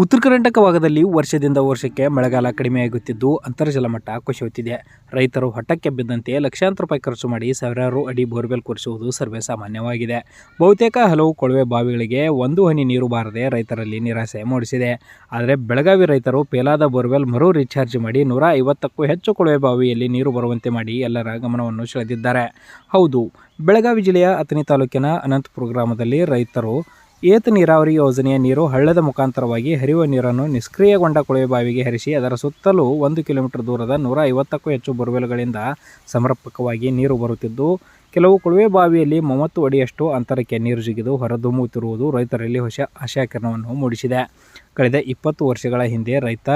ಉತ್ತರ ಕರ್ನಾಟಕ ಭಾಗದಲ್ಲಿ ವರ್ಷದಿಂದ ವರ್ಷಕ್ಕೆ ಮಳೆಗಾಲ ಕಡಿಮೆಯಾಗುತ್ತಿದ್ದು ಅಂತರ್ಜಲ ಮಟ್ಟ ಕುಸಿಯುತ್ತಿದೆ. ರೈತರು ಹೊಟ್ಟಕ್ಕೆ ಬಿದ್ದಂತೆ ಲಕ್ಷಾಂತರ ರೂಪಾಯಿ ಖರ್ಚು ಮಾಡಿ ಸಾವಿರಾರು ಅಡಿ ಬೋರ್ವೆಲ್ ಕೊರೆಸುವುದು ಸರ್ವೇ ಸಾಮಾನ್ಯವಾಗಿದೆ. ಬಹುತೇಕ ಹಲವು ಕೊಳವೆ ಬಾವಿಗಳಿಗೆ ಒಂದು ಹನಿ ನೀರು ಬಾರದೆ ರೈತರಲ್ಲಿ ನಿರಾಸೆ ಮೂಡಿಸಿದೆ. ಆದರೆ ಬೆಳಗಾವಿ ರೈತರು ಪೇಲಾದ ಬೋರ್ವೆಲ್ ಮರು ರೀಚಾರ್ಜ್ ಮಾಡಿ 150ಕ್ಕೂ ಹೆಚ್ಚು ಕೊಳವೆ ಬಾವಿಯಲ್ಲಿ ನೀರು ಬರುವಂತೆ ಮಾಡಿ ಎಲ್ಲರ ಗಮನವನ್ನು ಸೆಳೆದಿದ್ದಾರೆ. ಹೌದು, ಬೆಳಗಾವಿ ಜಿಲ್ಲೆಯ ಅಥಣಿ ತಾಲೂಕಿನ ಅನಂತಪುರ ಗ್ರಾಮದಲ್ಲಿ ರೈತರು ಏತ ನೀರಾವರಿ ಯೋಜನೆಯ ನೀರು ಹಳ್ಳದ ಮುಖಾಂತರವಾಗಿ ಹರಿಯುವ ನೀರನ್ನು ನಿಷ್ಕ್ರಿಯಗೊಂಡ ಕೊಳವೆ ಬಾವಿಗೆ ಹರಿಸಿ ಅದರ ಸುತ್ತಲೂ 1 ಕಿಲೋಮೀಟರ್ ದೂರದ 150ಕ್ಕೂ ಹೆಚ್ಚು ಬೋರ್ವೆಲ್ಗಳಿಂದ ಸಮರ್ಪಕವಾಗಿ ನೀರು ಬರುತ್ತಿದ್ದು, ಕೆಲವು ಕೊಳವೆ ಬಾವಿಯಲ್ಲಿ 30 ಅಡಿಯಷ್ಟು ಅಂತರಕ್ಕೆ ನೀರು ಜಿಗಿದು ಹೊರಧುಮ್ಮುತ್ತಿರುವುದು ರೈತರಲ್ಲಿ ಹೊಸ ಆಶಾಕಿರಣವನ್ನು ಮೂಡಿಸಿದೆ. ಕಳೆದ 20 ವರ್ಷಗಳ ಹಿಂದೆ ರೈತ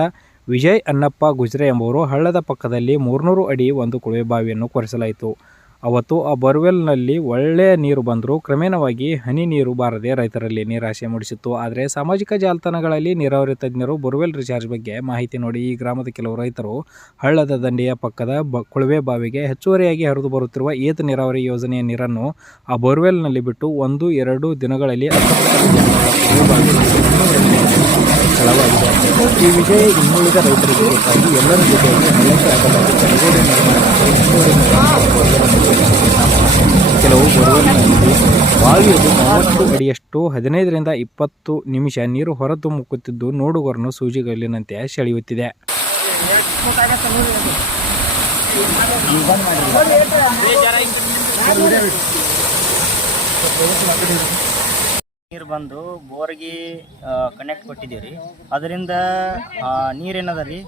ವಿಜಯ್ ಅನ್ನಪ್ಪ ಗುಜ್ರೆ ಎಂಬುವರು ಹಳ್ಳದ ಪಕ್ಕದಲ್ಲಿ 300 ಅಡಿ ಒಂದು ಕೊಳವೆ ಬಾವಿಯನ್ನು ಕೊರೆಸಲಾಯಿತು. ಅವತ್ತು ಆ ಬೋರ್ವೆಲ್ನಲ್ಲಿ ಒಳ್ಳೆಯ ನೀರು ಬಂದರೂ ಕ್ರಮೇಣವಾಗಿ ಹನಿ ನೀರು ಬಾರದೆ ರೈತರಲ್ಲಿ ನಿರಾಶೆ ಮೂಡಿಸಿತ್ತು. ಆದರೆ ಸಾಮಾಜಿಕ ಜಾಲತಾಣಗಳಲ್ಲಿ ನೀರಾವರಿ ತಜ್ಞರು ಬೋರ್ವೆಲ್ ರೀಚಾರ್ಜ್ ಬಗ್ಗೆ ಮಾಹಿತಿ ನೋಡಿ ಈ ಗ್ರಾಮದ ಕೆಲವು ರೈತರು ಹಳ್ಳದ ದಂಡೆಯ ಪಕ್ಕದ ಕೊಳವೆ ಬಾವಿಗೆ ಹೆಚ್ಚುವರಿಯಾಗಿ ಹರಿದು ಬರುತ್ತಿರುವ ಏತ ನೀರಾವರಿ ಯೋಜನೆಯ ನೀರನ್ನು ಆ ಬೋರ್ವೆಲ್ನಲ್ಲಿ ಬಿಟ್ಟು 1-2 ದಿನಗಳಲ್ಲಿ ಸ್ಥಳವಾಗಿದೆ. ಈ ವಿಷಯ ಇನ್ನುಳಿದ ರೈತರಿಗೆ ಗೊತ್ತಾಗಿ ಎಲ್ಲರ ಜೊತೆಯಾಗಿ ಹಳ್ಳಕ್ಕೆ ಹಾಕಲಾಗಿ ತಡೆಗೋಡೆ ಕೆಲವು ಬೋರ್ವೆಲ್ನಲ್ಲಿ ಬಾವಿಯಲ್ಲಿ 30 ಅಡಿಯಷ್ಟು 15ರಿಂದ 20 ನಿಮಿಷ ನೀರು ಹೊರತುಮ್ಮುತ್ತಿದ್ದು ನೋಡುಗರನ್ನು ಸೂಜಿಗಲ್ಲಿನಂತೆ ಸೆಳೆಯುತ್ತಿದೆ. ನೀರು ಬಂದು ಬೋರ್ಗೆ ಕನೆಕ್ಟ್ ಕೊಟ್ಟಿದ್ದೀವಿ ರೀ. ಅದರಿಂದ ನೀರೇನದ ರೀ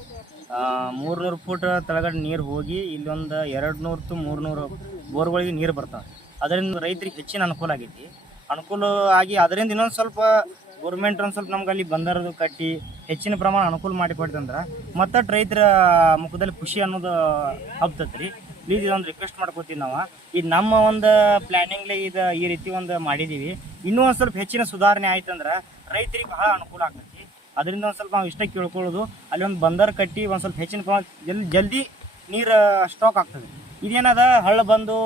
300 ಫೂಟ್ ತೆಳಗಡೆ ನೀರು ಹೋಗಿ ಇಲ್ಲೊಂದು 200-300 ಬೋರ್ಗಳಿಗೆ ನೀರು ಬರ್ತಾವೆ. ಅದರಿಂದ ರೈತರಿಗೆ ಹೆಚ್ಚಿನ ಅನುಕೂಲ ಆಗೈತಿ. ಅನುಕೂಲ ಆಗಿ ಅದರಿಂದ ಇನ್ನೊಂದು ಸ್ವಲ್ಪ ಗೌರ್ಮೆಂಟ್ ಒಂದು ಸ್ವಲ್ಪ ನಮ್ಗೆ ಅಲ್ಲಿ ಬಂದರದು ಕಟ್ಟಿ ಹೆಚ್ಚಿನ ಪ್ರಮಾಣ ಅನುಕೂಲ ಮಾಡಿಕೊಡ್ತಂದ್ರೆ ಮತ್ತಷ್ಟು ರೈತರ ಮುಖದಲ್ಲಿ ಖುಷಿ ಅನ್ನೋದು ಹಬ್ತೈತೆ ರೀ. ಪ್ಲೀಸ್ ಇದೊಂದು ರಿಕ್ವೆಸ್ಟ್ ಮಾಡ್ಕೋತೀವಿ ನಾವು. ಈಗ ನಮ್ಮ ಒಂದು ಪ್ಲ್ಯಾನಿಂಗ್ಲಿ ಇದು ಈ ರೀತಿ ಒಂದು ಮಾಡಿದ್ದೀವಿ. ಇನ್ನೂ ಒಂದು ಸ್ವಲ್ಪ ಹೆಚ್ಚಿನ ಸುಧಾರಣೆ ಆಯ್ತಂದ್ರೆ ರೈತರಿಗೆ ಬಹಳ ಅನುಕೂಲ ಆಗ್ತೈತಿ. ಅದರಿಂದ ಒಂದು ಸ್ವಲ್ಪ ನಾವು ಇಷ್ಟ ಕೇಳ್ಕೊಳ್ಳೋದು ಅಲ್ಲಿ ಒಂದು ಬಂದರ್ ಕಟ್ಟಿ ಒಂದು ಸ್ವಲ್ಪ ಹೆಚ್ಚಿನ ಪ್ರಮಾಣ ಜಲ್ದಿ ನೀರು ಸ್ಟಾಕ್ ಆಗ್ತದೆ. ಇದೇನದ ಹಳ್ಳ ಬಂದು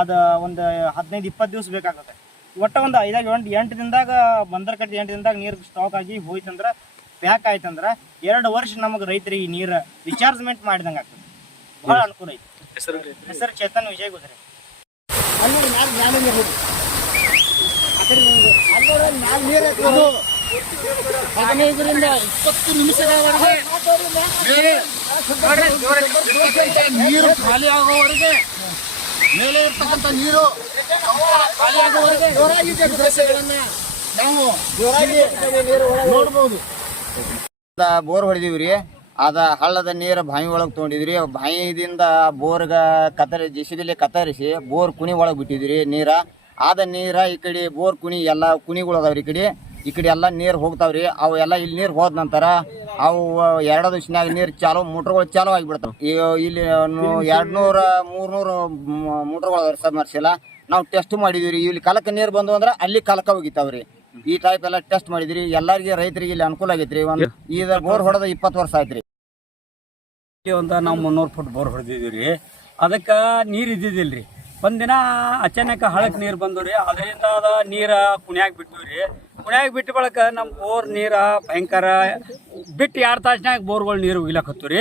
ಅದು ಒಂದು 15-20 ದಿವಸ ಬೇಕಾಗ್ತದೆ. ಒಟ್ಟು ಒಂದು 5-8 ದಿನದಾಗ ಬಂದರ್ ಕಟ್ಟಿ 8 ದಿನದಾಗ ನೀರು ಸ್ಟಾಕ್ ಆಗಿ ಹೋಯ್ತಂದ್ರೆ ಪ್ಯಾಕ್ ಆಯ್ತಂದ್ರೆ 2 ವರ್ಷ ನಮಗೆ ರೈತರಿಗೆ ನೀರು ರಿಚಾರ್ಜ್ಮೆಂಟ್ ಮಾಡಿದಂಗೆ ಆಗ್ತದೆ. ಭಾಳ ಅನುಕೂಲ ಐತಿ. ಹೆಸರು ಚೇತನ್ ವಿಜಯ್ ಗುಜ್ರೆ. ಹದಿನೈದರಿಂದ 20 ನಿಮಿಷಗಳವರೆಗೆ ನೀರು ಖಾಲಿ ಆಗೋವರೆಗೆ ಮೇಲೆ ಇರ್ತಕ್ಕಂಥ ನೀರು ಖಾಲಿ ಆಗೋವರೆಗೆ ದೃಶ್ಯಗಳನ್ನು ನಾವು ನೋಡ್ಬೋದು. ಬೋರ್ ಹೊಡೆದಿವಿ ರೀ. ಅದ ಹಳ್ಳದ ನೀರು ಬಾವಿ ಒಳಗೆ ತೊಗೊಂಡಿದ್ರಿ. ಬಾವಿದಿಂದ ಬೋರ್ಗ JCB ಕತ್ತರಿಸಿ ಬೋರ್ ಕುಣಿ ಒಳಗೆ ಬಿಟ್ಟಿದ್ರಿ ನೀರ. ಆದ ನೀರ ಈ ಕಡೆ ಬೋರ್ ಕುಣಿ ಎಲ್ಲ ಕುಣಿಗಳು ಅದಾವ್ರಿ. ಈ ಕಡೆ ಎಲ್ಲ ನೀರು ಹೋಗ್ತಾವ್ರಿ. ಅವು ಎಲ್ಲ ಇಲ್ಲಿ ನೀರು ಹೋದ ನಂತರ ಅವು 2 ದಿವಸನಾಗ ನೀರು ಚಾಲು ಮೋಟ್ರ್ಗಳು ಚಾಲು ಆಗಿಬಿಡ್ತಾವೆ. ಇಲ್ಲಿ 200-300 ಮೋಟ್ರ್ಗಳು ಅದಾವ್ರಿ ಸಬ್ಮರ್ಸಿಲ್ಲ. ನಾವು ಟೆಸ್ಟ್ ಮಾಡಿದ್ವಿ ರೀ. ಇಲ್ಲಿ ಕಲಕ ನೀರು ಬಂದು ಅಂದ್ರೆ ಅಲ್ಲಿ ಕಲಕ ಹೋಗಿತಾವ್ರಿ. ಈ ಟೈಪ್ ಎಲ್ಲ ಟೆಸ್ಟ್ ಮಾಡಿದ್ರಿ. ಎಲ್ಲರಿಗೆ ರೈತರಿಗೆ ಇಲ್ಲಿ ಅನುಕೂಲ ಆಗೈತ್ರಿ. ಒಂದು ಈಗ ಬೋರ್ ಹೊಡೆದ 20 ವರ್ಷ ಆಯ್ತ್ರಿ. ನಾವು 300 ಫುಟ್ ಬೋರ್ ಹೊಡೆದಿದ್ದೀವಿ ರೀ. ಅದಕ್ಕೆ ನೀರು ಇದ್ದಿದ್ದಿಲ್ಲ ರೀ. ಒಂದಿನ ಅಚಾನಕ ಹಳಕ್ಕೆ ನೀರು ಬಂದು ರೀ. ಅದರಿಂದ ಅದ ನೀರು ಕುಣಿಯಾಗಿ ಬಿಟ್ಟು ರೀ. ಕುಣಿಯಾಗಿ ಬಿಟ್ಟು ಬಳಕ ನಮ್ಮ ಬೋರ್ ನೀರು ಭಯಂಕರ ಬಿಟ್ಟು 2 ತಾಸಿನಾಗ ಬೋರ್ಗಳು ನೀರು ಉಗಿಲಕತ್ತು ರೀ.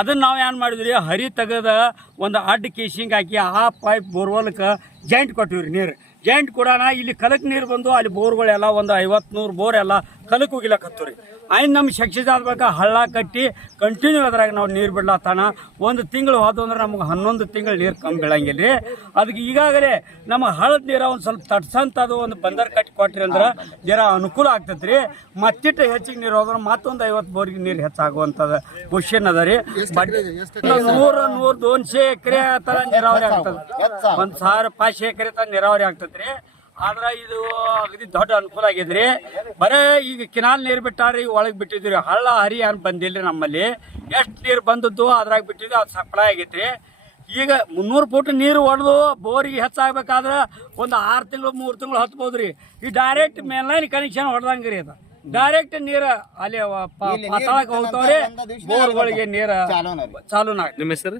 ಅದನ್ನು ನಾವು ಏನು ಮಾಡಿದ್ವಿ ರೀ, ಹರಿ ತೆಗೆದ ಒಂದು ಅಡ್ಡ ಕೇಸಿಂಗ್ ಹಾಕಿ ಆ ಪೈಪ್ ಬೋರ್ವೆಲ್ಗೆ ಜಾಯಿಂಟ್ ಕೊಟ್ಟಿವಿ ರೀ. ನೀರು ಜಾಯಿಂಟ್ ಕೊಡೋಣ ಇಲ್ಲಿ ಕಲಕ್ಕೆ ನೀರು ಬಂದು ಅಲ್ಲಿ ಬೋರ್ಗಳೆಲ್ಲ ಒಂದು 50-100 ಬೋರ್ ಎಲ್ಲ ಕಲಕ್ಕೆ ಹೋಗಿಲಕತ್ತು ರೀ. ಆಯ್ತು ನಮ್ಗೆ ಸಕ್ಸಸ್ ಆಗ್ಬೇಕು ಹಳ್ಳ ಕಟ್ಟಿ ಕಂಟಿನ್ಯೂ ಅದ್ರಾಗ ನಾವು ನೀರು ಬಿಡ್ಲತ್ತಾನ. 1 ತಿಂಗಳು ಹೋದು ಅಂದ್ರೆ ನಮ್ಗೆ 11 ತಿಂಗಳು ನೀರು ಕಮ್ಮಿ ಬೀಳಂಗಿಲ್ಲ ರೀ. ಅದಕ್ಕೆ ಈಗಾಗಲೇ ನಮ್ಮ ಹಳ್ಳದ ನೀರು ಒಂದು ಸ್ವಲ್ಪ ತಟ್ಸಂಥದ್ದು ಒಂದು ಬಂದರ್ ಕಟ್ಟಿ ಕೊಟ್ರಿ ಅಂದ್ರೆ ಜರ ಅನುಕೂಲ ಆಗ್ತೈತೆ ರೀ. ಮತ್ತಿಟ್ಟು ಹೆಚ್ಚಿಗೆ ನೀರು ಹೋದ್ರೆ ಮತ್ತೊಂದು 50 ಬೋರ್ಗೆ ನೀರು ಹೆಚ್ಚಾಗುವಂಥದ್ದು ಕ್ವಶನ್ ಅದ ರೀ. 100-200 ಎಕರೆ ಥರ ನೀರಾವರಿ ಆಗ್ತದೆ. 1,500 ಎಕರೆ ಥರ ನೀರಾವರಿ ಆಗ್ತದೆ ರೀ. ಆದ್ರೆ ಇದು ಅಗದಿ ದೊಡ್ಡ ಅನುಕೂಲ ಆಗಿದ್ರಿ. ಬರೇ ಈಗ ಕಿನಾಲ್ ನೀರು ಬಿಟ್ಟಾರಿ ಒಳಗೆ ಬಿಟ್ಟಿದ್ರಿ. ಹಳ್ಳ ಹರಿ ಏನು ಬಂದಿಲ್ಲ ರೀ. ನಮ್ಮಲ್ಲಿ ಎಷ್ಟು ನೀರು ಬಂದದ್ದು ಅದ್ರಾಗ ಬಿಟ್ಟಿದ್ದು ಅದು ಸಪ್ಲೈ ಆಗೈತ್ರಿ. ಈಗ 300 ಫೂಟ್ ನೀರು ಹೊಡೆದು ಬೋರಿಗೆ ಹೆಚ್ಚಾಗಬೇಕಾದ್ರೆ ಒಂದು 6 ತಿಂಗಳು 3 ತಿಂಗಳು ಹತ್ಬೋದು ರೀ. ಈ ಡೈರೆಕ್ಟ್ ಮೇಲ್ನೈನ್ ಕನೆಕ್ಷನ್ ಹೊಡೆದಂಗೆ ರೀ. ಅದು ಡೈರೆಕ್ಟ್ ನೀರು ಅಲ್ಲಿ ಪಾತಾಳಕ್ಕೆ ಹೋಗ್ತಾವ್ರಿ. ಬೋರ್ಗಳಿಗೆ ನೀರು ಚಾಲೂನ. ನಿಮ್ಮ ಹೆಸರು?